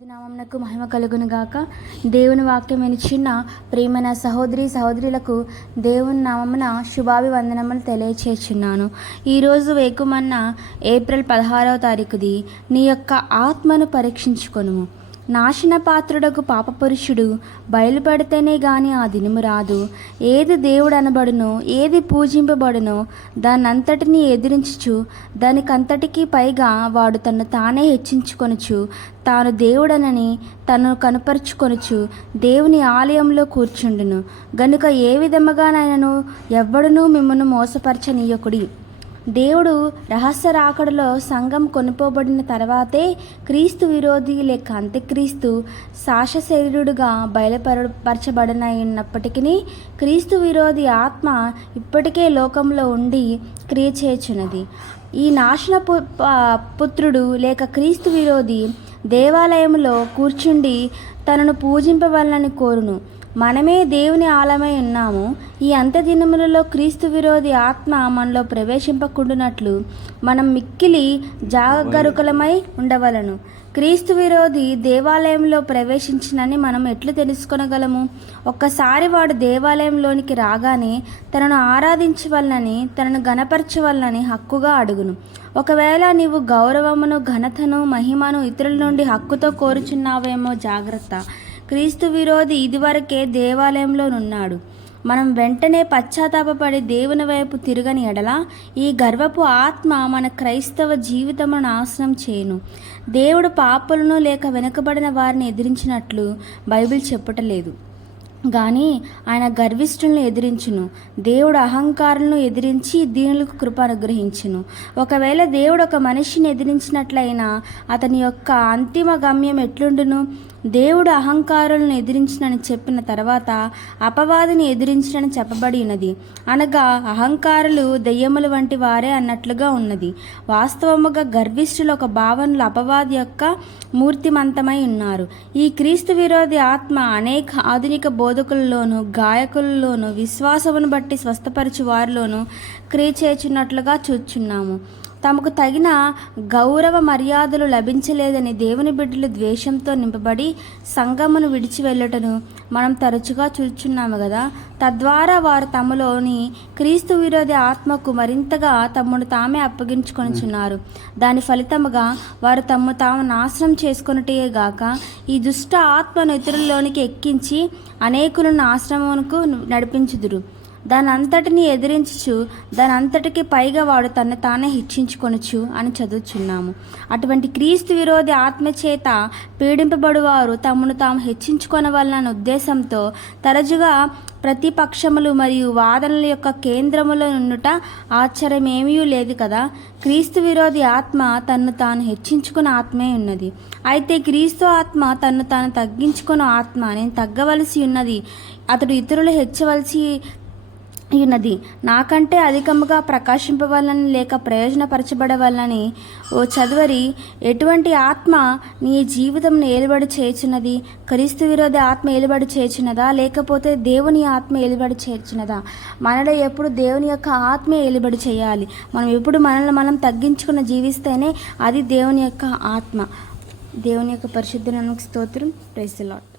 నామమునకు మహిమ కలుగును గాక. దేవుని వాక్యం వినిచిన్న ప్రియమైన సహోదరులకు దేవుని నామమున శుభాభివందనములు తెలియచేస్తున్నాను. ఈరోజు వేకుమన్న ఏప్రిల్ 16వ తారీఖుది. నీ యొక్క ఆత్మను పరీక్షించుకొనుము. నాశన పాత్రుడకు పాపపురుషుడు బయలుపడితేనే గాని ఆ దినము రాదు. ఏది దేవుడు అనబడునో, ఏది పూజింపబడునో దానంతటినీ ఎదిరించుచు దానికంతటికీ పైగా వాడు తను తానే హెచ్చించుకొనుచు తాను దేవుడనని తను కనుపరుచుకొనుచు దేవుని ఆలయంలో కూర్చుండును. గనుక ఏ విధముగానైనను ఎవ్వడునూ మిమ్మును మోసపరచనీయకుడి. దేవుడు రహస్య రాకడలో సంఘం కొనుపోబడిన తర్వాతే క్రీస్తు విరోధి లేక అంత్యక్రీస్తు శరీరుడుగా బయలుపరచబడినప్పటికీ క్రీస్తు విరోధి ఆత్మ ఇప్పటికే లోకంలో ఉండి క్రియ చేయుచున్నది. ఈ నాశన పుత్రుడు లేక క్రీస్తు విరోధి దేవాలయంలో కూర్చుండి తనను పూజింపవలనని కోరును. మనమే దేవుని ఆలయమై ఉన్నాము. ఈ అంత్యదినములలో క్రీస్తు విరోధి ఆత్మ మనలో ప్రవేశింపకుండునట్లు మనం మిక్కిలి జాగరూకులమై ఉండవలను. క్రీస్తు విరోధి దేవాలయంలో ప్రవేశించినని మనం ఎట్లు తెలుసుకొనగలము? ఒక్కసారి వాడు దేవాలయంలోనికి రాగానే తనను ఆరాధించవలనని, తనను గణపరచవలనని హక్కుగా అడుగును. ఒకవేళ నీవు గౌరవమును, ఘనతను, మహిమను ఇతరుల నుండి హక్కుతో కోరుచున్నావేమో జాగ్రత్త. క్రీస్తు విరోధి ఇదివరకే దేవాలయంలోనున్నాడు. మనం వెంటనే పశ్చాత్తాపపడి దేవుని వైపు తిరగని ఎడల ఈ గర్వపు ఆత్మ మన క్రైస్తవ జీవితమును నాశనం చేయును. దేవుడు పాపులను లేక వెనుకబడిన వారిని ఎదిరించినట్లు బైబిల్ చెప్పటలేదు, కానీ ఆయన గర్విష్ఠులను ఎదిరించును. దేవుడు అహంకారులను ఎదిరించి దీనులకు కృప అనుగ్రహించును. ఒకవేళ దేవుడు ఒక మనిషిని ఎదిరించినట్లయినా అతని యొక్క అంతిమ గమ్యం ఎట్లుండును? దేవుడు అహంకారులను ఎదిరించినని చెప్పిన తర్వాత అపవాదిని ఎదిరించినని చెప్పబడి ఉన్నది. అనగా అహంకారులు దెయ్యముల వంటి వారే అన్నట్లుగా ఉన్నది. వాస్తవముగా గర్విష్ఠులు ఒక భావనలు అపవాది యొక్క మూర్తిమంతమై ఉన్నారు. ఈ క్రీస్తు విరోధి ఆత్మ అనేక ఆధునిక బోధకులలోను, గాయకులలోను, విశ్వాసమును బట్టి స్వస్థపరచు వారిలోనూ క్రియ చేయుచున్నట్లుగా చూచున్నాము. తమకు తగిన గౌరవ మర్యాదలు లభించలేదని దేవుని బిడ్డలు ద్వేషంతో నింపబడి సంఘమును విడిచి వెళ్ళటను మనం తరచుగా చూచున్నాము కదా. తద్వారా వారు తమలోని క్రీస్తు విరోధి ఆత్మకు మరింతగా తమను తామే అప్పగించుకొనుచున్నారు. దాని ఫలితముగా వారు తాము నాశనం చేసుకొనుటే గాక ఈ దుష్ట ఆత్మను ఇతరుల్లోనికి ఎక్కించి అనేకులను నాశనమునకు నడిపించుదురు. దాని అంతటిని ఎదిరించుచు దానంతటికి పైగా వాడు తను తానే హెచ్చించుకొనుచు అని చదువుచున్నాము. అటువంటి క్రీస్తు విరోధి ఆత్మచేత పీడింపబడువారు తమను తాము హెచ్చించుకొనవలన ఉద్దేశంతో తరచుగా ప్రతిపక్షములు మరియు వాదనల యొక్క కేంద్రములో నుండుట ఆశ్చర్యమేమీ లేదు కదా. క్రీస్తు విరోధి ఆత్మ తన్ను తాను హెచ్చించుకున్న ఆత్మే ఉన్నది. అయితే క్రీస్తు ఆత్మ తన్ను తాను తగ్గించుకున్న ఆత్మ. నేను తగ్గవలసి ఉన్నది, అతడు ఇతరులు హెచ్చవలసి ఉన్నది. నాకంటే అధికముగా ప్రకాశింపవలని లేక ప్రయోజనపరచబడవలని ఓ చదువరి, ఎటువంటి ఆత్మ నీ జీవితంను ఏలుబడి చేయుచున్నది? క్రీస్తు విరోధి ఆత్మ ఏలుబడి చేయుచున్నదా, లేకపోతే దేవుని ఆత్మ ఏలుబడి చేయుచున్నదా? మనలో ఎప్పుడు దేవుని యొక్క ఆత్మే ఏలుబడి చేయాలి. మనం ఎప్పుడు మనల్ని మనం తగ్గించుకుని జీవిస్తేనే అది దేవుని యొక్క ఆత్మ. దేవుని యొక్క పరిశుద్ధ నామమునకు స్తోత్రం. Praise the lord.